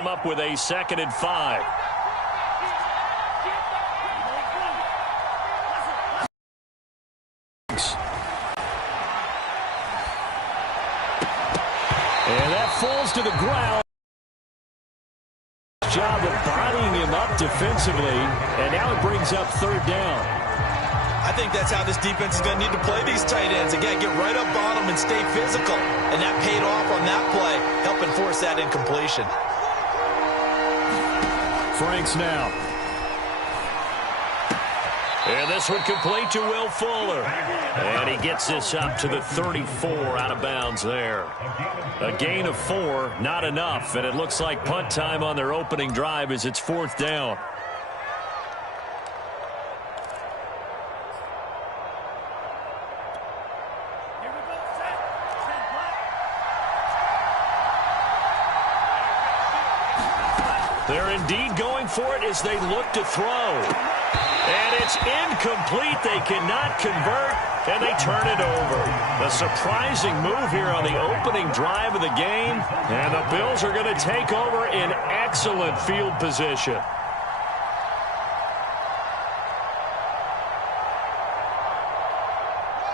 Up with a 2nd and 5. And that falls to the ground. Job of bodying him up defensively, and now it brings up 3rd down. I think that's how this defense is going to need to play these tight ends. Again, get right up on them and stay physical. And that paid off on that play, helping force that incompletion. Franks now. And this one complete to Will Fuller. And he gets this up to the 34 out of bounds there. A gain of 4, not enough. And it looks like punt time on their opening drive as it's 4th down. They're indeed going for it as they look to throw. And it's incomplete. They cannot convert, and they turn it over. A surprising move here on the opening drive of the game, and the Bills are going to take over in excellent field position.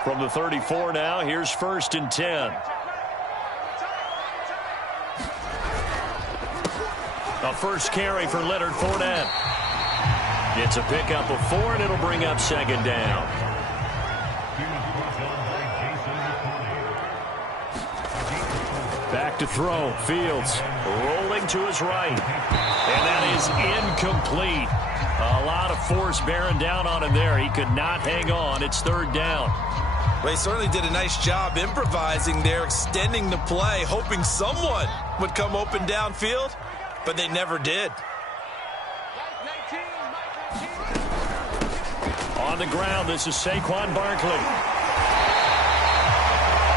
From the 34 now, here's 1st and 10. A first carry for Leonard Fournette. It's a pickup of 4, and it'll bring up 2nd down. Back to throw. Fields rolling to his right. And that is incomplete. A lot of force bearing down on him there. He could not hang on. It's 3rd down. Well, he certainly did a nice job improvising there, extending the play, hoping someone would come open downfield. But they never did. On the ground, this is Saquon Barkley.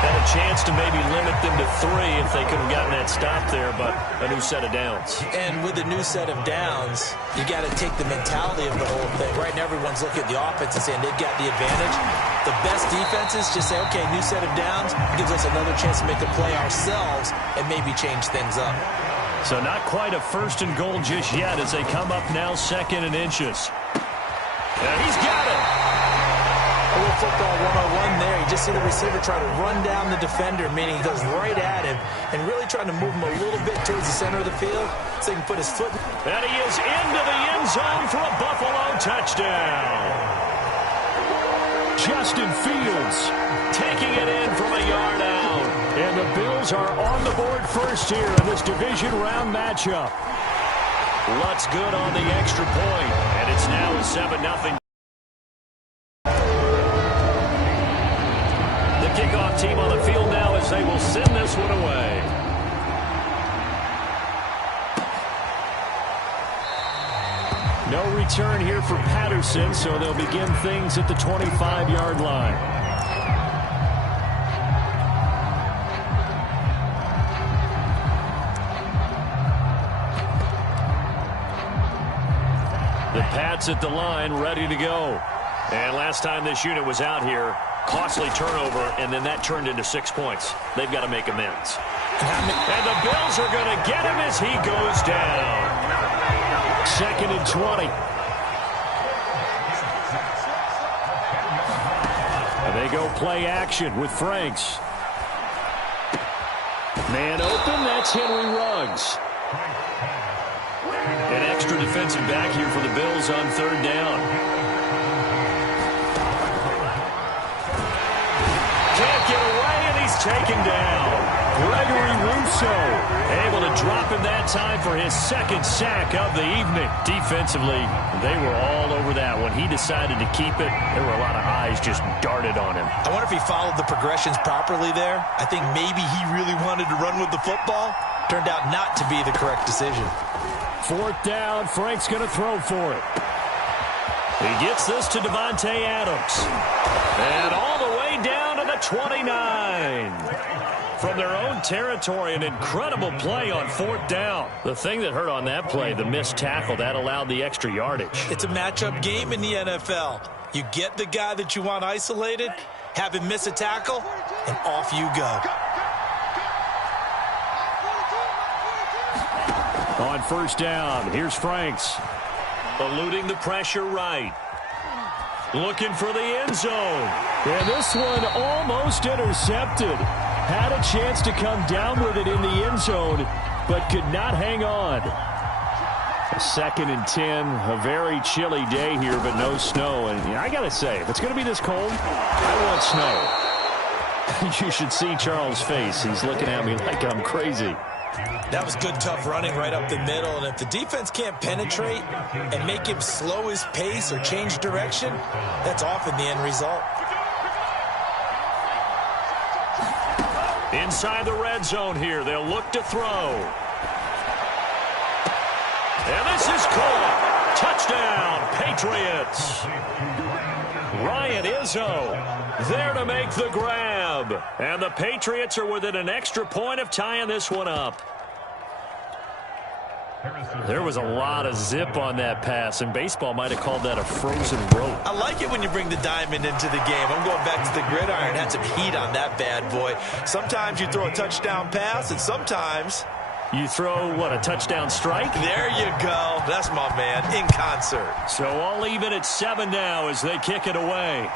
Had a chance to maybe limit them to 3 if they could have gotten that stop there, but a new set of downs. And with a new set of downs, you got to take the mentality of the whole thing. Right now, everyone's looking at the offense and saying they've got the advantage. The best defenses just say, okay, new set of downs gives us another chance to make a play ourselves and maybe change things up. So not quite a 1st and goal just yet as they come up now 2nd and inches. And he's got it. A little football 101 there. You just see the receiver try to run down the defender, meaning he goes right at him and really trying to move him a little bit towards the center of the field so he can put his foot. And he is into the end zone for a Buffalo touchdown. Justin Fields taking it in from a yard out. And the Bills are on the board first here in this division round matchup. Lutz good on the extra point, and it's now a 7-0. The kickoff team on the field now as they will send this one away. No return here for Patterson, so they'll begin things at the 25-yard line. The Pats at the line, ready to go. And last time this unit was out here, costly turnover, and then that turned into 6 points. They've got to make amends. And the Bills are going to get him as he goes down. 2nd and 20. And they go play action with Franks. Man open, that's Henry Ruggs. An extra defensive back here for the Bills on 3rd down. Can't get away, and he's taken down. Gregory Rousseau able to drop him that time for his 2nd sack of the evening. Defensively, they were all over that. When he decided to keep it, there were a lot of eyes just darted on him. I wonder if he followed the progressions properly there. I think maybe he really wanted to run with the football. Turned out not to be the correct decision. 4th down, Frank's going to throw for it. He gets this to Devontae Adams. And all the way down to the 29. From their own territory, an incredible play on 4th down. The thing that hurt on that play, the missed tackle, that allowed the extra yardage. It's a matchup game in the NFL. You get the guy that you want isolated, have him miss a tackle, and off you go. On first down, here's Franks. Eluding the pressure right. Looking for the end zone. And this one almost intercepted. Had a chance to come down with it in the end zone, but could not hang on. A 2nd and 10, a very chilly day here, but no snow. And I got to say, if it's going to be this cold, I want snow. You should see Charles' face. He's looking at me like I'm crazy. That was good, tough running right up the middle. And if the defense can't penetrate and make him slow his pace or change direction, that's often the end result. Inside the red zone here, they'll look to throw. And this is caught. Touchdown, Patriots. Ryan Izzo there to make the grab. And the Patriots are within an extra point of tying this one up. There was a lot of zip on that pass, and baseball might have called that a frozen rope. I like it when you bring the diamond into the game. I'm going back to the gridiron. Had some heat on that bad boy. Sometimes you throw a touchdown pass, and sometimes you throw, what, a touchdown strike? There you go. That's my man, in concert. So all even at 7 now as they kick it away.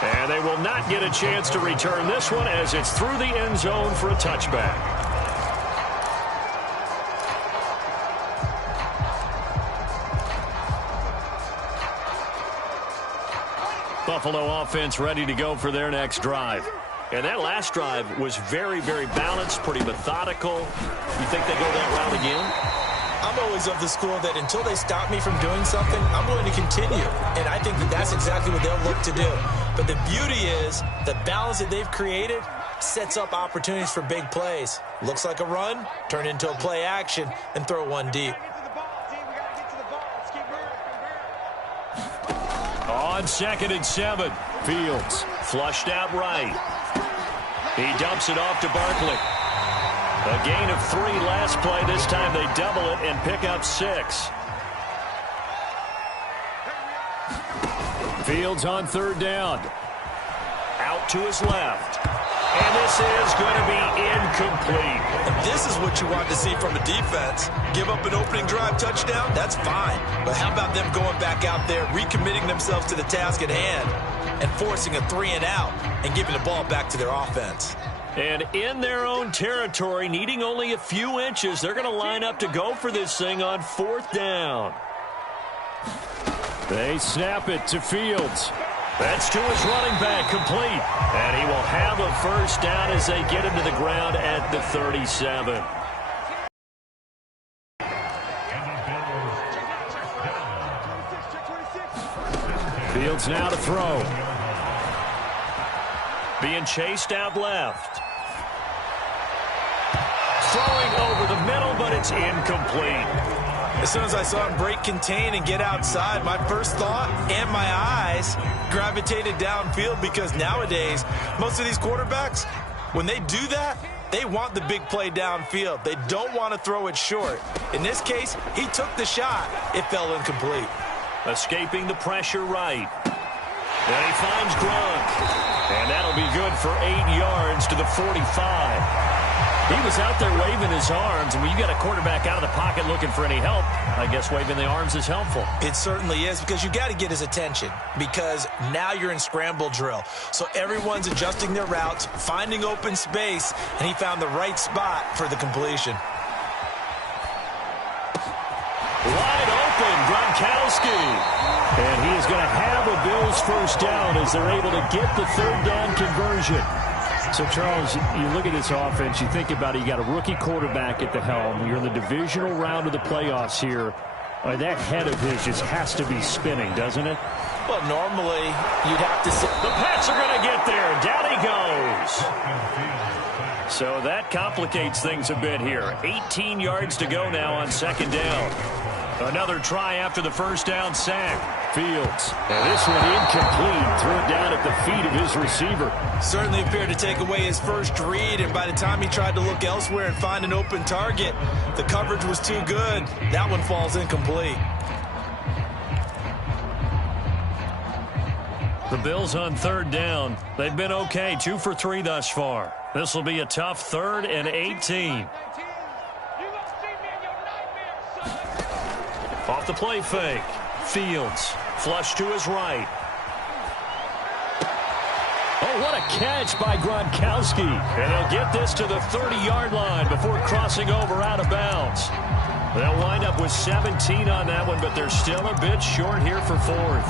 And they will not get a chance to return this one as it's through the end zone for a touchback. Buffalo offense ready to go for their next drive. And that last drive was very, very balanced, pretty methodical. You think they go that route again? I'm always of the school that until they stop me from doing something, I'm going to continue. And I think that that's exactly what they'll look to do. But the beauty is the balance that they've created sets up opportunities for big plays. Looks like a run, turn into a play action, and throw one deep. On 2nd and 7, Fields flushed out right. He dumps it off to Barkley. A gain of 3 last play. This time they double it and pick up 6. Fields on 3rd down. Out to his left. And this is going to be incomplete. And this is what you want to see from a defense. Give up an opening drive touchdown, that's fine. But how about them going back out there, recommitting themselves to the task at hand, and forcing a 3-and-out and giving the ball back to their offense. And in their own territory, needing only a few inches, they're going to line up to go for this thing on 4th down. They snap it to Fields. That's to his running back, complete. And he will have a first down as they get him to the ground at the 37. Fields now to throw. Being chased out left. Throwing over the middle, but it's incomplete. As soon as I saw him break contain and get outside, my first thought and my eyes gravitated downfield, because nowadays, most of these quarterbacks, when they do that, they want the big play downfield. They don't want to throw it short. In this case, he took the shot. It fell incomplete. Escaping the pressure right. And he finds Gronk. And that'll be good for 8 yards to the 45. He was out there waving his arms, and when you got a quarterback out of the pocket looking for any help, I guess waving the arms is helpful. It certainly is, because you got to get his attention, because now you're in scramble drill. So everyone's adjusting their routes, finding open space, and he found the right spot for the completion. Wide open, Gronkowski. And he is going to have a Bills first down as they're able to get the 3rd down conversion. So, Charles, you look at this offense, you think about it, you got a rookie quarterback at the helm. You're in the divisional round of the playoffs here. That head of his just has to be spinning, doesn't it? Well, normally you'd have to say the Pats are going to get there. Down he goes. So that complicates things a bit here. 18 yards to go now on 2nd down. Another try after the first down sack. Fields. And this one incomplete. Threw it down at the feet of his receiver. Certainly appeared to take away his first read, and by the time he tried to look elsewhere and find an open target, the coverage was too good. That one falls incomplete. The Bills on 3rd down. They've been okay, 2 for 3 thus far. This will be a tough 3rd and 18. Off the play fake. Fields. Flush to his right. Oh, what a catch by Gronkowski. And they'll get this to the 30-yard line before crossing over out of bounds. They'll wind up with 17 on that one, but they're still a bit short here for fourth.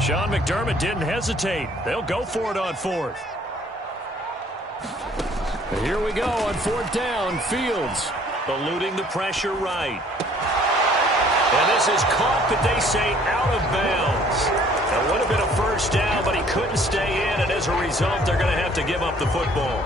Sean McDermott didn't hesitate. They'll go for it on fourth. Here we go on fourth down. Fields eluding the pressure right. And this is caught, but they say out of bounds. It would have been a first down, but he couldn't stay in, and as a result, they're going to have to give up the football.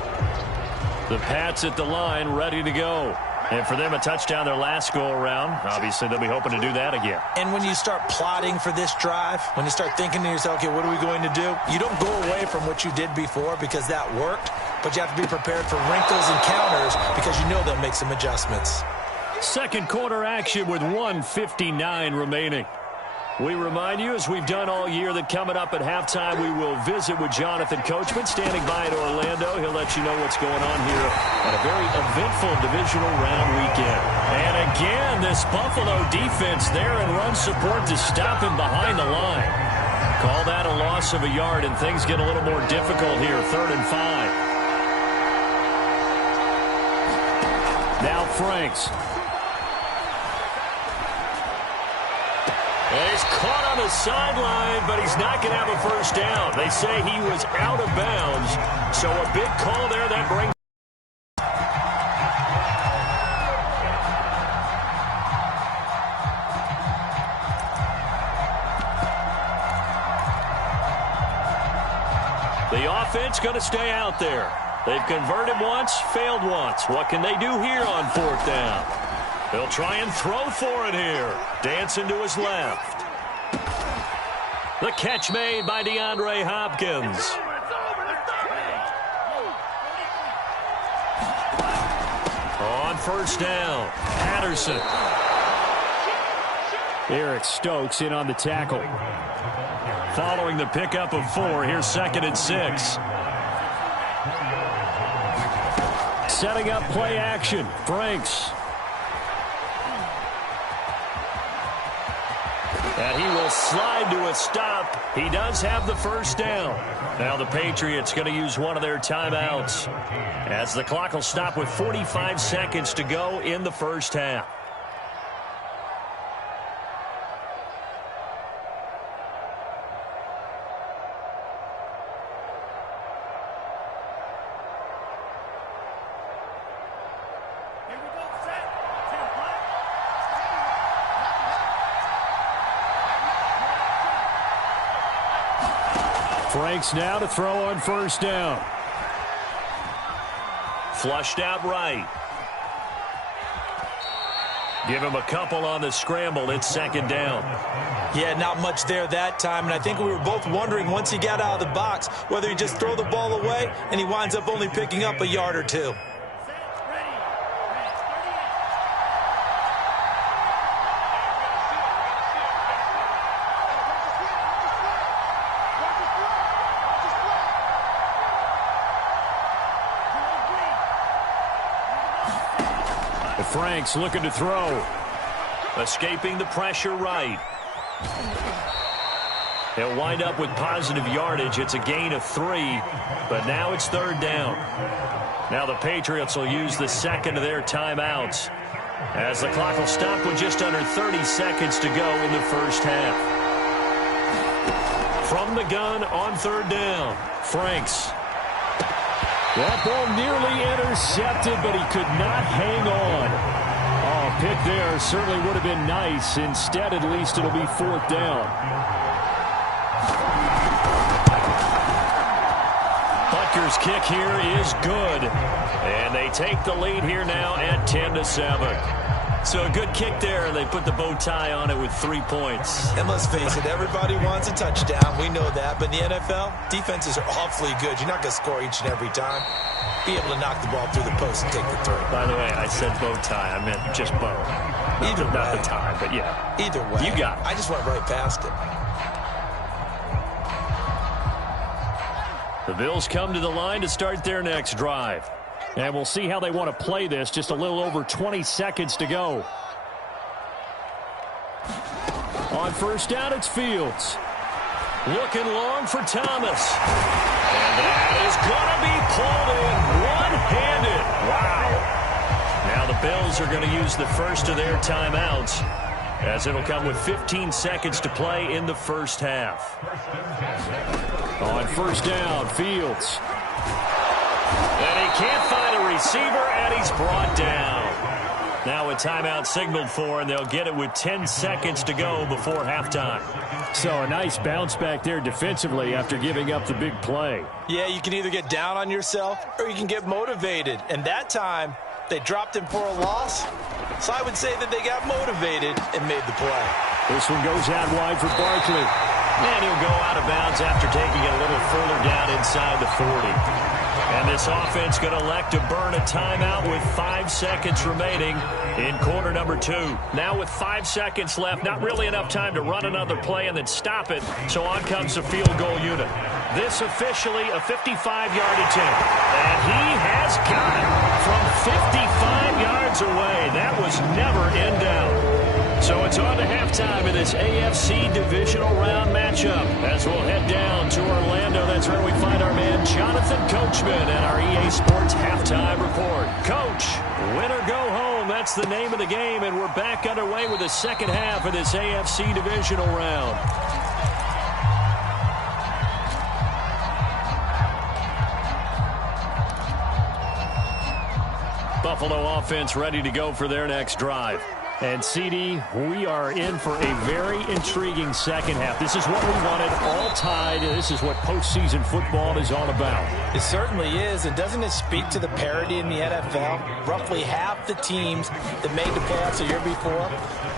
The Pats at the line, ready to go. And for them, a touchdown their last go-around. Obviously, they'll be hoping to do that again. And when you start plotting for this drive, when you start thinking to yourself, okay, what are we going to do? You don't go away from what you did before because that worked, but you have to be prepared for wrinkles and counters because you know they'll make some adjustments. Second quarter action with 1:59 remaining. We remind you, as we've done all year, that coming up at halftime, we will visit with Jonathan Coachman standing by in Orlando. He'll let you know what's going on here on a very eventful divisional round weekend. And again, this Buffalo defense there in run support to stop him behind the line. Call that a loss of a yard, and things get a little more difficult here. 3rd and 5. Now Franks. And he's caught on the sideline, but he's not going to have a first down. They say he was out of bounds, so a big call there that brings. The offense going to stay out there. They've converted once, failed once. What can they do here on fourth down? They'll try and throw for it here. Dancing to his left. The catch made by DeAndre Hopkins. On first down, Patterson. Eric Stokes in on the tackle. Following the pickup of 4, here's 2nd and 6. Setting up play action. Franks. And he will slide to a stop. He does have the first down. Now the Patriots going to use one of their timeouts, as the clock will stop with 45 seconds to go in the first half. Franks now to throw on first down. Flushed out right. Give him a couple on the scramble. It's 2nd down. Yeah, not much there that time, and I think we were both wondering once he got out of the box whether he just throw the ball away and he winds up only picking up a yard or two. Franks looking to throw. Escaping the pressure right. He'll wind up with positive yardage. It's a gain of 3, but now it's 3rd down. Now the Patriots will use the second of their timeouts, as the clock will stop with just under 30 seconds to go in the first half. From the gun on 3rd down, Franks. That ball nearly intercepted, but he could not hang on. Oh, pick there certainly would have been nice. Instead, at least, it'll be 4th down. Butker's kick here is good. And they take the lead here now at 10-7. So a good kick there, and they put the bow tie on it with 3 points. And let's face it, everybody wants a touchdown. We know that. But in the NFL, defenses are awfully good. You're not going to score each and every time. Be able to knock the ball through the post and take the throw. By the way, I said bow tie. I meant just bow. Not the tie, but yeah. Either way. You got it. I just went right past it. The Bills come to the line to start their next drive. And we'll see how they want to play this. Just a little over 20 seconds to go. On first down, it's Fields. Looking long for Thomas. And that is going to be pulled in one-handed. Wow. Now the Bills are going to use the first of their timeouts, as it'll come with 15 seconds to play in the first half. On first down, Fields. And he can't find a receiver, and he's brought down. Now a timeout signaled for, and they'll get it with 10 seconds to go before halftime. So a nice bounce back there defensively after giving up the big play. Yeah, you can either get down on yourself or you can get motivated. And that time, they dropped him for a loss. So I would say that they got motivated and made the play. This one goes out wide for Barkley. And he'll go out of bounds after taking it a little further down inside the 40. And this offense going to elect to burn a timeout with 5 seconds remaining in quarter number 2. Now with 5 seconds left, not really enough time to run another play and then stop it. So on comes the field goal unit. This officially a 55-yard attempt. And he has got it from 55 yards away. That was never in doubt. So it's on to halftime in this AFC divisional round matchup. As we'll head down to Orlando, that's where we find our man Jonathan Coachman and our EA Sports halftime report. Coach, win or go home, that's the name of the game, and we're back underway with the second half of this AFC divisional round. Buffalo offense ready to go for their next drive. And, CD, we are in for a very intriguing second half. This is what we wanted, all tied. This is what postseason football is all about. It certainly is, and doesn't it speak to the parity in the NFL? Roughly half the teams that made the playoffs the year before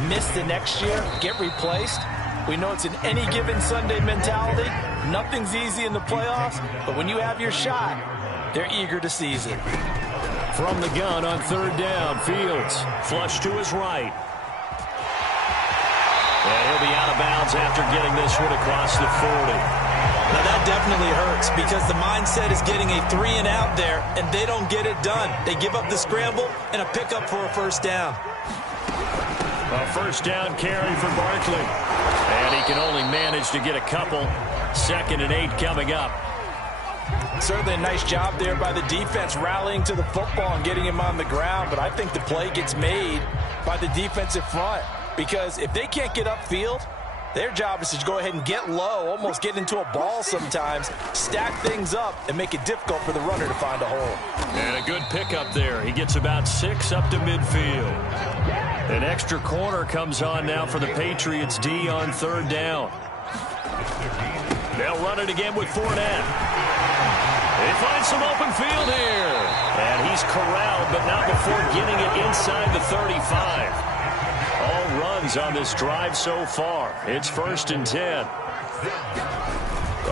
miss the next year, get replaced. We know it's an any given Sunday mentality. Nothing's easy in the playoffs, but when you have your shot, they're eager to seize it. From the gun on third down, Fields flush to his right. And he'll be out of bounds after getting this one across the 40. Now that definitely hurts because the mindset is getting a 3-and-out there, and they don't get it done. They give up the scramble and a pickup for a first down. A first down carry for Barkley. And he can only manage to get a couple. 2nd and 8 coming up. Certainly a nice job there by the defense rallying to the football and getting him on the ground, but I think the play gets made by the defensive front because if they can't get upfield, their job is to go ahead and get low, almost get into a ball sometimes, stack things up, and make it difficult for the runner to find a hole. And a good pickup there. He gets about 6 up to midfield. An extra corner comes on now for the Patriots D on third down. They'll run it again with Fournette. They find some open field here. And he's corralled, but not before getting it inside the 35. All runs on this drive so far. It's 1st and 10.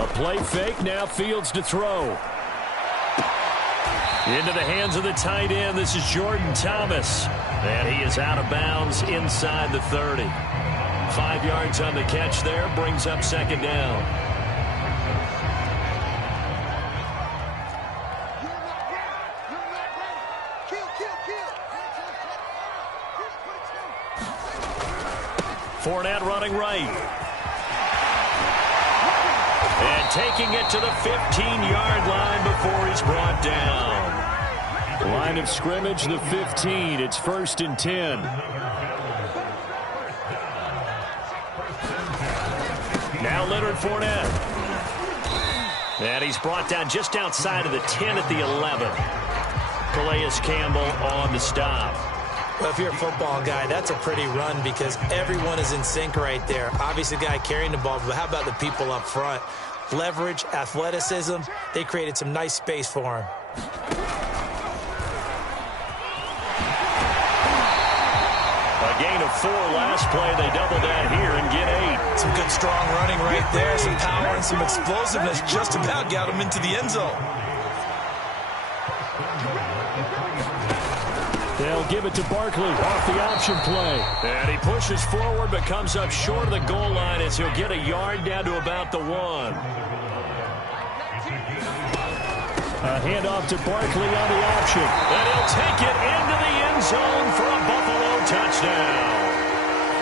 A play fake, now Fields to throw. Into the hands of the tight end. This is Jordan Thomas. And he is out of bounds inside the 30. 5 yards on the catch there. Brings up 2nd down. Fournette running right. And taking it to the 15-yard line before he's brought down. Line of scrimmage, the 15. It's 1st and 10. Now Leonard Fournette. And he's brought down just outside of the 10 at the 11. Calais Campbell on the stop. Well, if you're a football guy, that's a pretty run because everyone is in sync right there. Obviously, the guy carrying the ball, but how about the people up front? Leverage, athleticism, they created some nice space for him. A gain of 4 last play. They double that here and get 8. Some good, strong running right there. Some power and some explosiveness just about got him into the end zone. They'll give it to Barkley off the option play. And he pushes forward but comes up short of the goal line as he'll get a yard down to about the 1. A handoff to Barkley on the option. And he'll take it into the end zone for a Buffalo touchdown.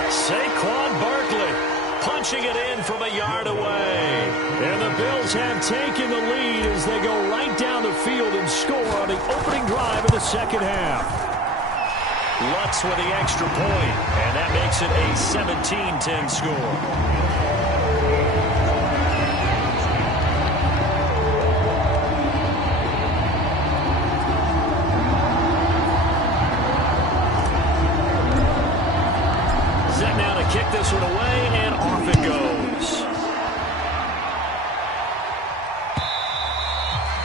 Saquon Barkley punching it in from a yard away. And the Bills have taken the lead as they go right down the field and score on the opening drive of the second half. Lutz with the extra point, and that makes it a 17-10 score. Kick this one away, and off it goes.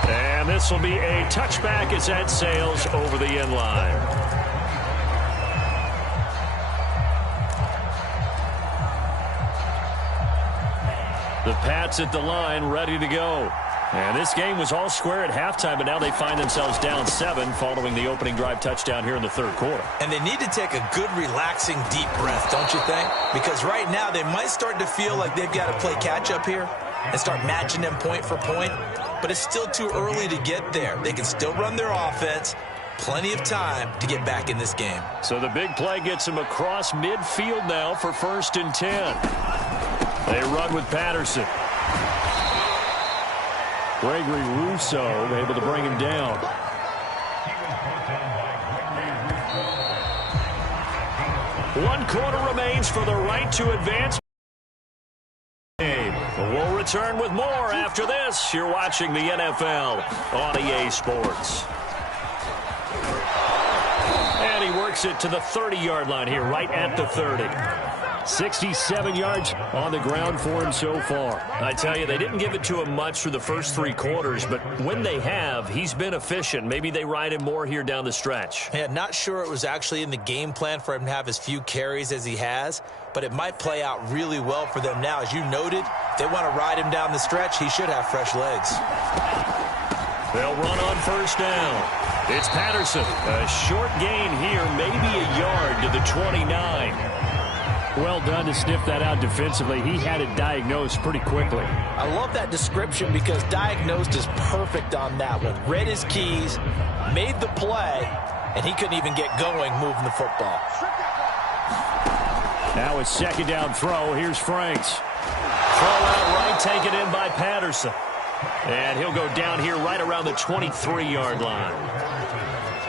And this will be a touchback as that sails over the end line. The Pats at the line, ready to go. And this game was all square at halftime, but now they find themselves down 7 following the opening drive touchdown here in the third quarter. And they need to take a good, relaxing, deep breath, don't you think? Because right now they might start to feel like they've got to play catch-up here and start matching them point for point. But it's still too early to get there. They can still run their offense. Plenty of time to get back in this game. So the big play gets them across midfield now for 1st and 10. They run with Patterson. Gregory Rousseau able to bring him down. One quarter remains for the right to advance. We'll return with more after this. You're watching the NFL on EA Sports. And he works it to the 30-yard line here, right at the 30. 67 yards on the ground for him so far. I tell you, they didn't give it to him much through the first 3 quarters, but when they have, he's been efficient. Maybe they ride him more here down the stretch. Yeah, not sure it was actually in the game plan for him to have as few carries as he has, but it might play out really well for them now. As you noted, they want to ride him down the stretch. He should have fresh legs. They'll run on 1st down. It's Patterson. A short gain here, maybe a yard to the 29. Well done to sniff that out defensively. He had it diagnosed pretty quickly. I love that description because diagnosed is perfect on that one. Read his keys, made the play, and he couldn't even get going moving the football. Now a 2nd down throw. Here's Franks. Throw out right, taken in by Patterson. And he'll go down here right around the 23-yard line.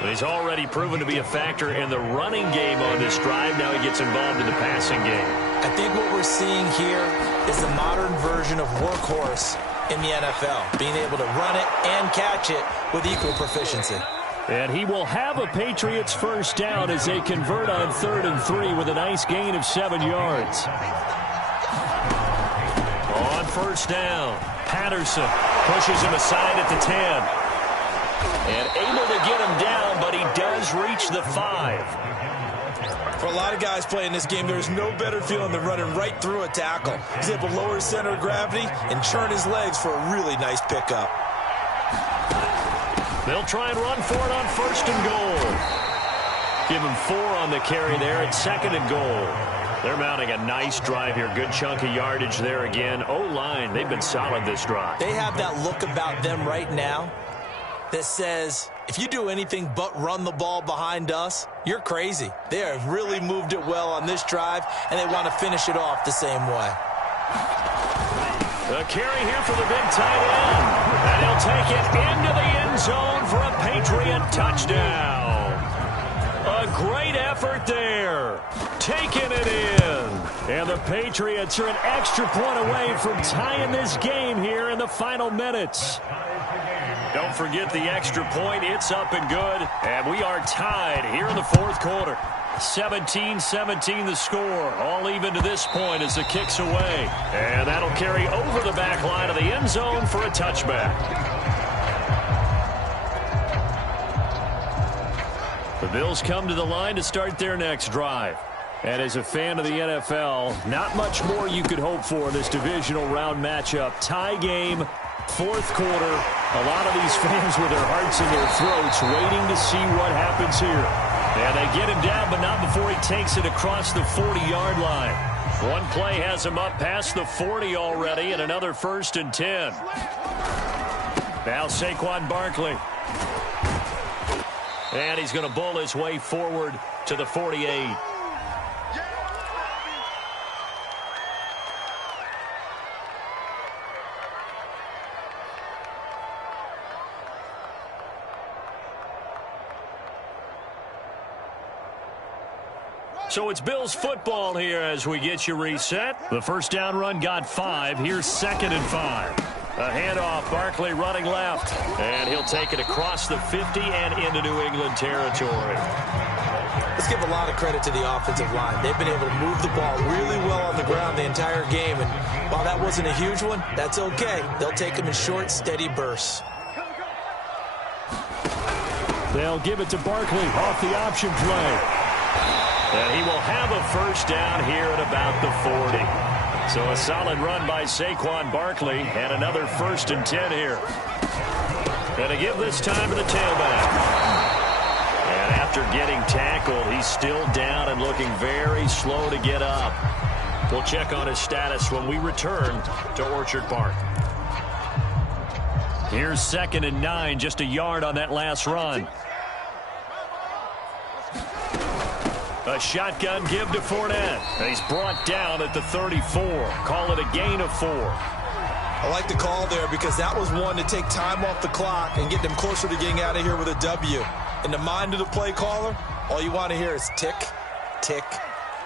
He's already proven to be a factor in the running game on this drive. Now he gets involved in the passing game. I think what we're seeing here is the modern version of workhorse in the NFL, being able to run it and catch it with equal proficiency. And he will have a Patriots 1st down as they convert on 3rd and 3 with a nice gain of 7 yards. On 1st down, Patterson pushes him aside at the 10. And able to get him down, but he does reach the 5. For a lot of guys playing this game, there's no better feeling than running right through a tackle. He's able to lower his center of gravity and churn his legs for a really nice pickup. They'll try and run for it on 1st and goal. Give him 4 on the carry there at 2nd and goal. They're mounting a nice drive here. Good chunk of yardage there again. O-line, they've been solid this drive. They have that look about them right now that says, if you do anything but run the ball behind us, you're crazy. They have really moved it well on this drive, and they want to finish it off the same way. The carry here for the big tight end. And he'll take it into the end zone for a Patriot touchdown. A great effort there. Taking it in. And the Patriots are an extra point away from tying this game here in the final minutes. Don't forget the extra point. It's up and good. And we are tied here in the 4th quarter. 17-17 the score. All even to this point as the kick's away. And that'll carry over the back line of the end zone for a touchback. The Bills come to the line to start their next drive. And as a fan of the NFL, not much more you could hope for in this divisional round matchup. Tie game. 4th quarter, a lot of these fans with their hearts in their throats waiting to see what happens here. And they get him down, but not before he takes it across the 40-yard line. One play has him up past the 40 already, and another 1st and 10. Now Saquon Barkley. And he's going to bull his way forward to the 48. So it's Bills football here as we get you reset. The first down run got 5. Here's 2nd and 5. A handoff, Barkley running left. And he'll take it across the 50 and into New England territory. Let's give a lot of credit to the offensive line. They've been able to move the ball really well on the ground the entire game. And while that wasn't a huge one, that's okay. They'll take them in short, steady bursts. They'll give it to Barkley off the option play. And he will have a first down here at about the 40. So a solid run by Saquon Barkley and another 1st and 10 here. Going to give this time to the tailback. And after getting tackled, he's still down and looking very slow to get up. We'll check on his status when we return to Orchard Park. Here's 2nd and 9, just a yard on that last run. A shotgun give to Fournette. And he's brought down at the 34. Call it a gain of 4. I like the call there because that was one to take time off the clock and get them closer to getting out of here with a W. In the mind of the play caller, all you want to hear is tick, tick,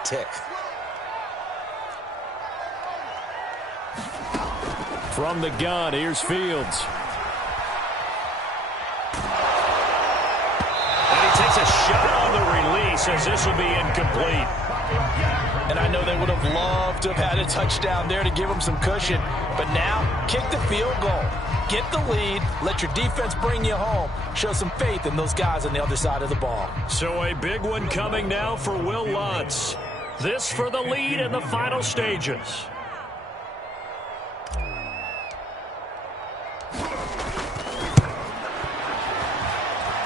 tick. From the gun, here's Fields. Takes a shot on the release as this will be incomplete. And I know they would have loved to have had a touchdown there to give them some cushion. But now, kick the field goal. Get the lead. Let your defense bring you home. Show some faith in those guys on the other side of the ball. So a big one coming now for Will Lutz. This for the lead in the final stages.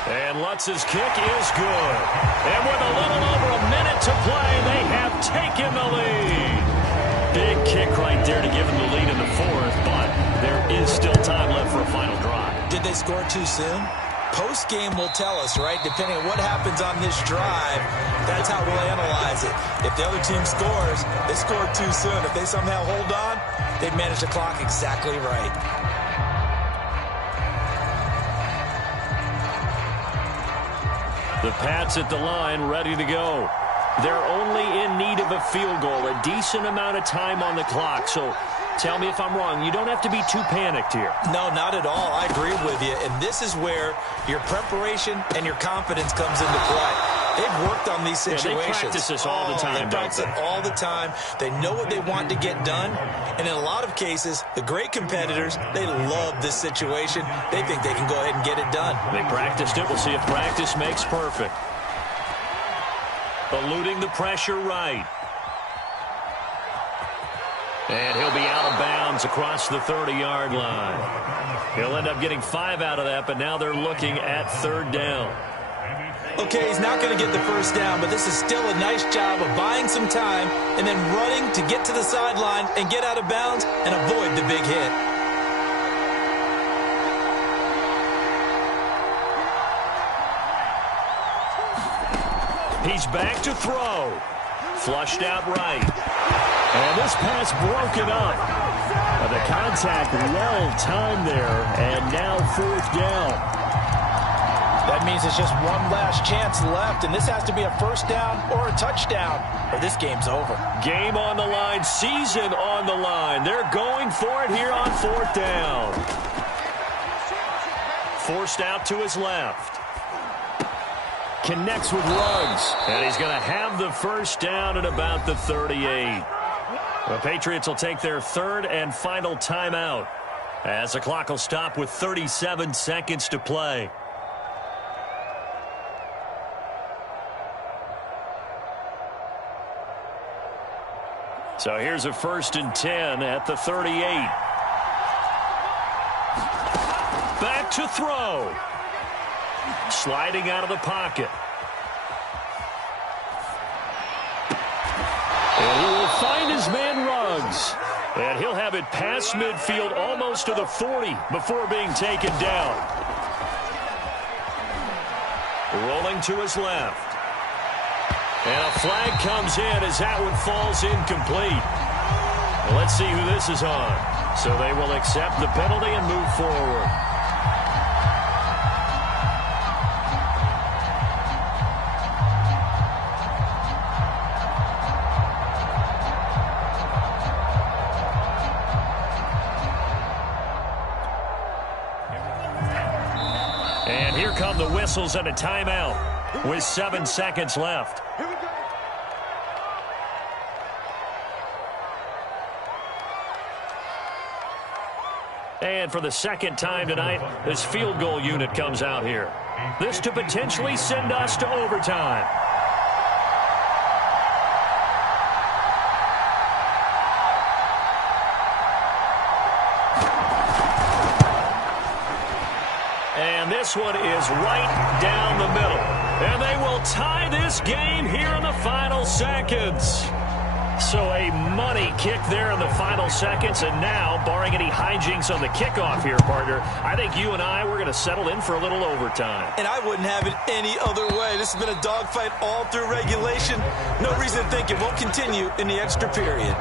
And Lutz's kick is good. And with a little over a minute to play, they have taken the lead. Big kick right there to give them the lead in the 4th, but there is still time left for a final drive. Did they score too soon? Post-game will tell us, right? Depending on what happens on this drive, that's how we'll analyze it. If the other team scores, they scored too soon. If they somehow hold on, they've managed the clock exactly right. The Pats at the line, ready to go. They're only in need of a field goal, a decent amount of time on the clock. So tell me if I'm wrong. You don't have to be too panicked here. No, not at all. I agree with you. And this is where your preparation and your confidence comes into play. They've worked on these situations. Yeah, they practice this all the time. They practice it all the time. They know what they want to get done. And in a lot of cases, the great competitors, they love this situation. They think they can go ahead and get it done. They practiced it. We'll see if practice makes perfect. Eluding the pressure right. And he'll be out of bounds across the 30-yard line. He'll end up getting 5 out of that, but now they're looking at 3rd down. Okay, he's not going to get the first down, but this is still a nice job of buying some time and then running to get to the sideline and get out of bounds and avoid the big hit. He's back to throw. Flushed out right. And this pass broken up. The contact well timed there, and now 4th down. That means it's just one last chance left, and this has to be a first down or a touchdown, or this game's over. Game on the line, season on the line. They're going for it here on 4th down. Forced out to his left. Connects with Ruggs, and he's going to have the first down at about the 38. The Patriots will take their 3rd and final timeout as the clock will stop with 37 seconds to play. So here's a 1st and 10 at the 38. Back to throw. Sliding out of the pocket. And he will find his man Ruggs. And he'll have it past midfield almost to the 40 before being taken down. Rolling to his left. And a flag comes in as that one falls incomplete. Well, let's see who this is on. So they will accept the penalty and move forward. And here come the whistles and a timeout with 7 seconds left. And for the second time tonight, this field goal unit comes out here. This to potentially send us to overtime. And this one is right down the middle. And they will tie this game here in the final seconds. So a money kick there in the final seconds. And now, barring any hijinks on the kickoff here, partner, I think you and I, we're going to settle in for a little overtime. And I wouldn't have it any other way. This has been a dogfight all through regulation. No reason to think it won't continue in the extra period.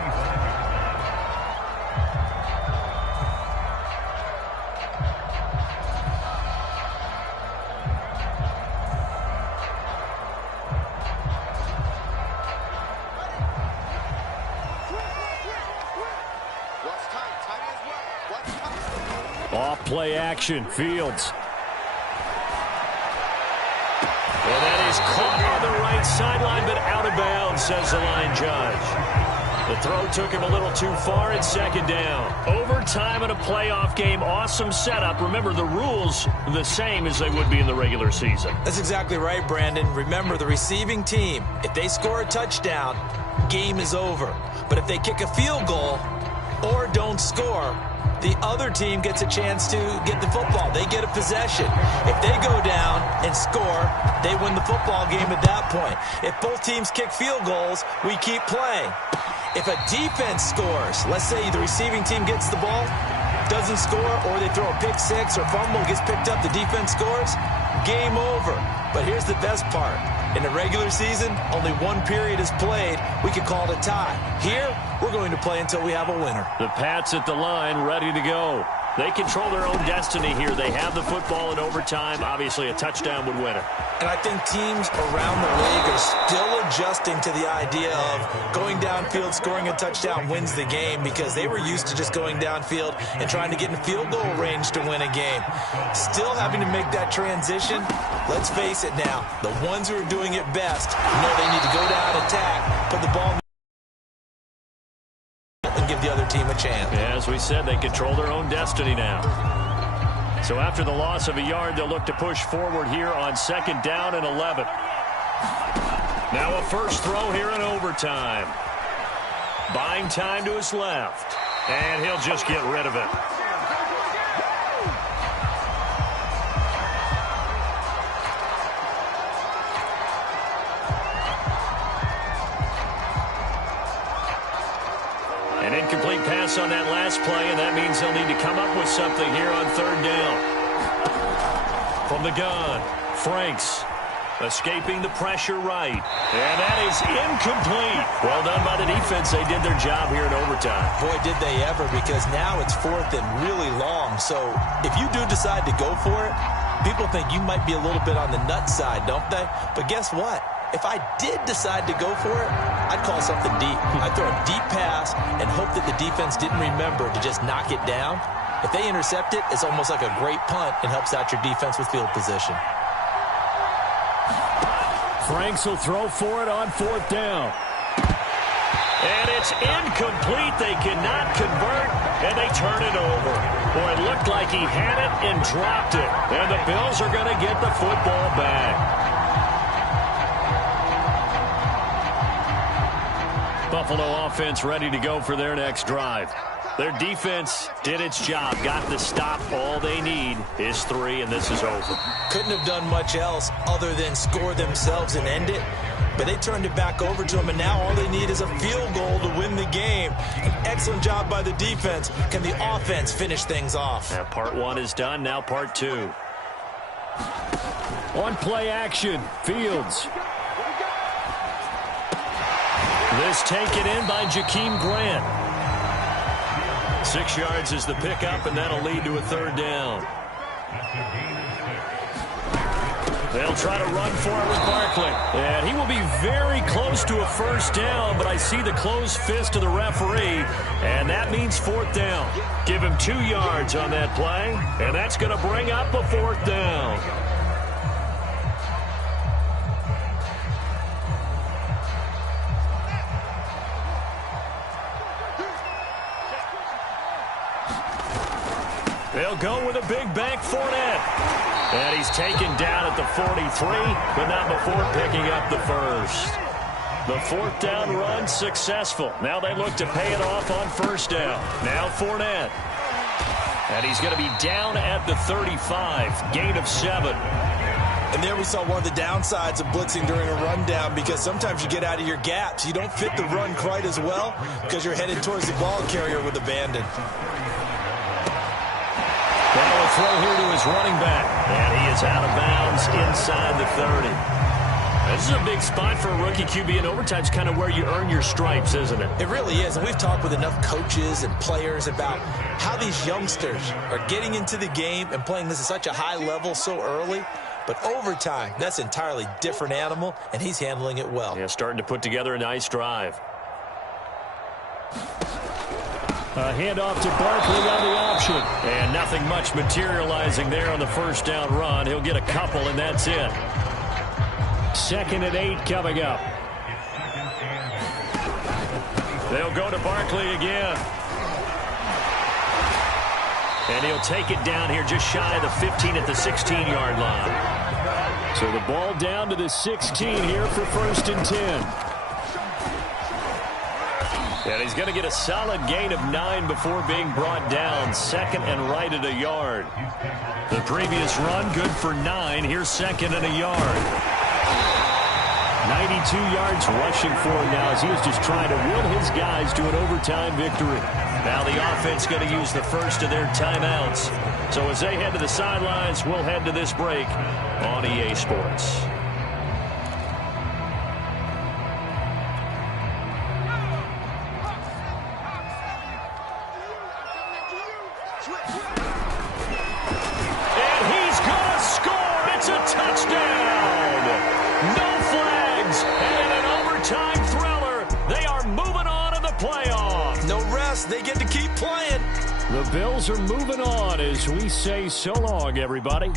Off-play action, Fields. And that is caught on the right sideline, but out of bounds, says the line judge. The throw took him a little too far at second down. Overtime in a playoff game, awesome setup. Remember, the rules the same as they would be in the regular season. That's exactly right, Brandon. Remember, the receiving team, if they score a touchdown, game is over. But if they kick a field goal or don't score, the other team gets a chance to get the football. They get a possession. If they go down and score, they win the football game at that point. If both teams kick field goals, we keep playing. If a defense scores, let's say the receiving team gets the ball, doesn't score, or they throw a pick six or fumble, gets picked up, the defense scores, game over. But here's the best part. In the regular season, only one period is played. We could call it a tie. Here, we're going to play until we have a winner. The Pats at the line, ready to go. They control their own destiny here. They have the football in overtime. Obviously, a touchdown would win it. And I think teams around the league are still adjusting to the idea of going downfield, scoring a touchdown wins the game, because they were used to just going downfield and trying to get in field goal range to win a game. Still having to make that transition. Let's face it now, the ones who are doing it best know they need to go down, attack, put the ball and give the other team a chance. Yeah, as we said, they control their own destiny now. So after the loss of a yard, they'll look to push forward here on second down and 11. Now a first throw here in overtime. Buying time to his left. And he'll just get rid of it. An incomplete pass on that last play, and that means they'll need to come up with something here on third down. From the gun, Franks escaping the pressure right. And that is incomplete. Well done by the defense. They did their job here in overtime. Boy, did they ever, because now it's fourth and really long. So if you do decide to go for it, people think you might be a little bit on the nut side, don't they? But guess what? If I did decide to go for it, I'd call something deep. I'd throw a deep pass and hope that the defense didn't remember to just knock it down. If they intercept it, it's almost like a great punt and helps out your defense with field position. Franks will throw for it on fourth down. And it's incomplete. They cannot convert, and they turn it over. Boy, it looked like he had it and dropped it. And the Bills are going to get the football back. Buffalo offense ready to go for their next drive. Their defense did its job, got the stop. All they need is 3, and this is over. Couldn't have done much else other than score themselves and end it. But they turned it back over to them, and now all they need is a field goal to win the game. An excellent job by the defense. Can the offense finish things off? Now part 1 is done. Now part 2. On play action, Fields. This taken in by Jakeem Grant. 6 yards is the pickup, and that'll lead to a 3rd down. They'll try to run for it with Barkley. And he will be very close to a 1st down, but I see the closed fist of the referee, and that means 4th down. Give him 2 yards on that play, and that's going to bring up a 4th down. They'll go with a big bank Fournette. And he's taken down at the 43, but not before picking up the 1st. The 4th down run successful. Now they look to pay it off on 1st down. Now Fournette. And he's going to be down at the 35. Gain of 7. And there we saw one of the downsides of blitzing during a rundown, because sometimes you get out of your gaps. You don't fit the run quite as well because you're headed towards the ball carrier with abandon. Now a throw here to his running back. And he is out of bounds inside the 30. This is a big spot for a rookie QB, and overtime's kind of where you earn your stripes, isn't it? It really is, and we've talked with enough coaches and players about how these youngsters are getting into the game and playing this at such a high level so early. But overtime, that's an entirely different animal, and he's handling it well. Yeah, starting to put together a nice drive. A handoff to Barkley on the option. And nothing much materializing there on the 1st down run. He'll get a couple, and that's it. 2nd and 8 coming up. They'll go to Barkley again. And he'll take it down here just shy of the 15 at the 16-yard line. So the ball down to the 16 here for 1st and 10. And he's going to get a solid gain of 9 before being brought down. 2nd and right at a yard. The previous run good for 9. Here's 2nd and a yard. 92 yards rushing for him now as he was just trying to will his guys to an overtime victory. Now the offense going to use the first of their timeouts. So as they head to the sidelines, we'll head to this break on EA Sports. They get to keep playing. The Bills are moving on as we say so long, everybody.